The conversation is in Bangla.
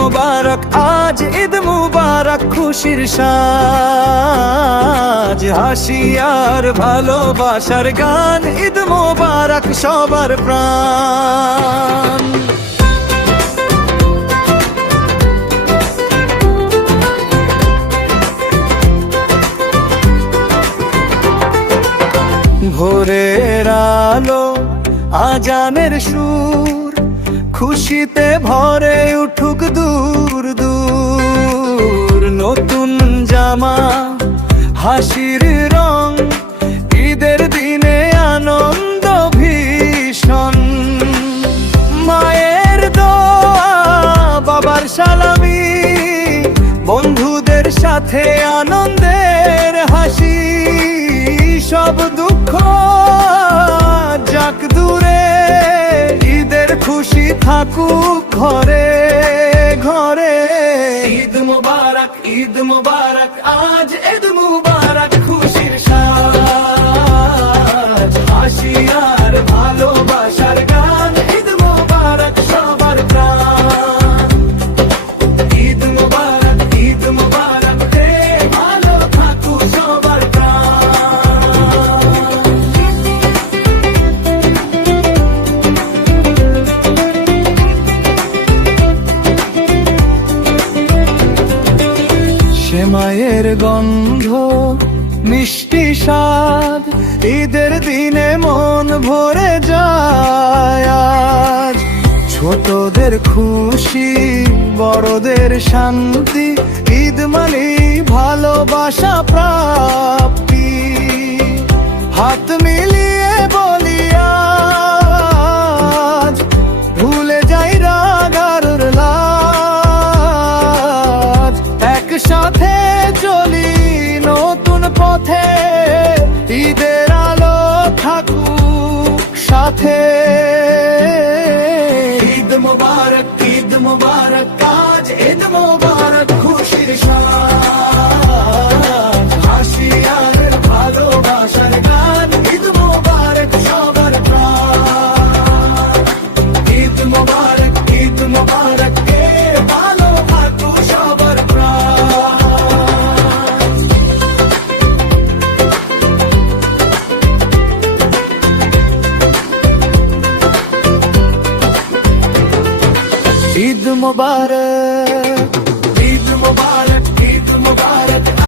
মুবারক, আজ ঈদ মুবারক, খুশির সাজ, হাসি আর ভালোবাসার গান, ঈদ মুবারক সবার প্রাণ। ভোরের আলো, আজানের সুর, খুশিতে ভরে উঠুক দূর দূর। নতুন জামা, হাসির রং, ঈদের দিনে আনন্দ ভীষণ। মায়ের দোয়া, বাবার সালামি, বন্ধুদের সাথে আনন্দের হাসি। সব দুঃখ যাক দূরে, ঈদের খুশি থাকুক ঘরে ঘরে। ঈদ মুবারক, আজ ঈদ মুবারক, খুশির সাজ, হাসি আর ভালোবাসার গান, ঈদ মুবারক সবার প্রাণ। ঈদ মুবারক, হে ভালো থাকুক সবার প্রাণ। সেমাইয়ের গন্ধ, মিষ্টি স্বাদ, ঈদের দিনে মন ভরে যায় আজ। ছোটদের খুশি, বড়দের শান্তি, ঈদ মানে ভালোবাসা প্রাপ্তি। হাত মিলিয়ে বলি আজ, ভুলে যাই রাগ আর লাজ। একসাথে চলি নতুন পথে, ঈদের আলো থাকুক সাথে। ঈদ মুবারক, আজ ঈদ মুবারক, খুশির সাজ, হাসি আর ভালোবাসার গান, ঈদ মুবারক সবার প্রাণ। ঈদ মুবারক, হে ভালো থাকুক সবার প্রাণ। ঈদ মুবারক।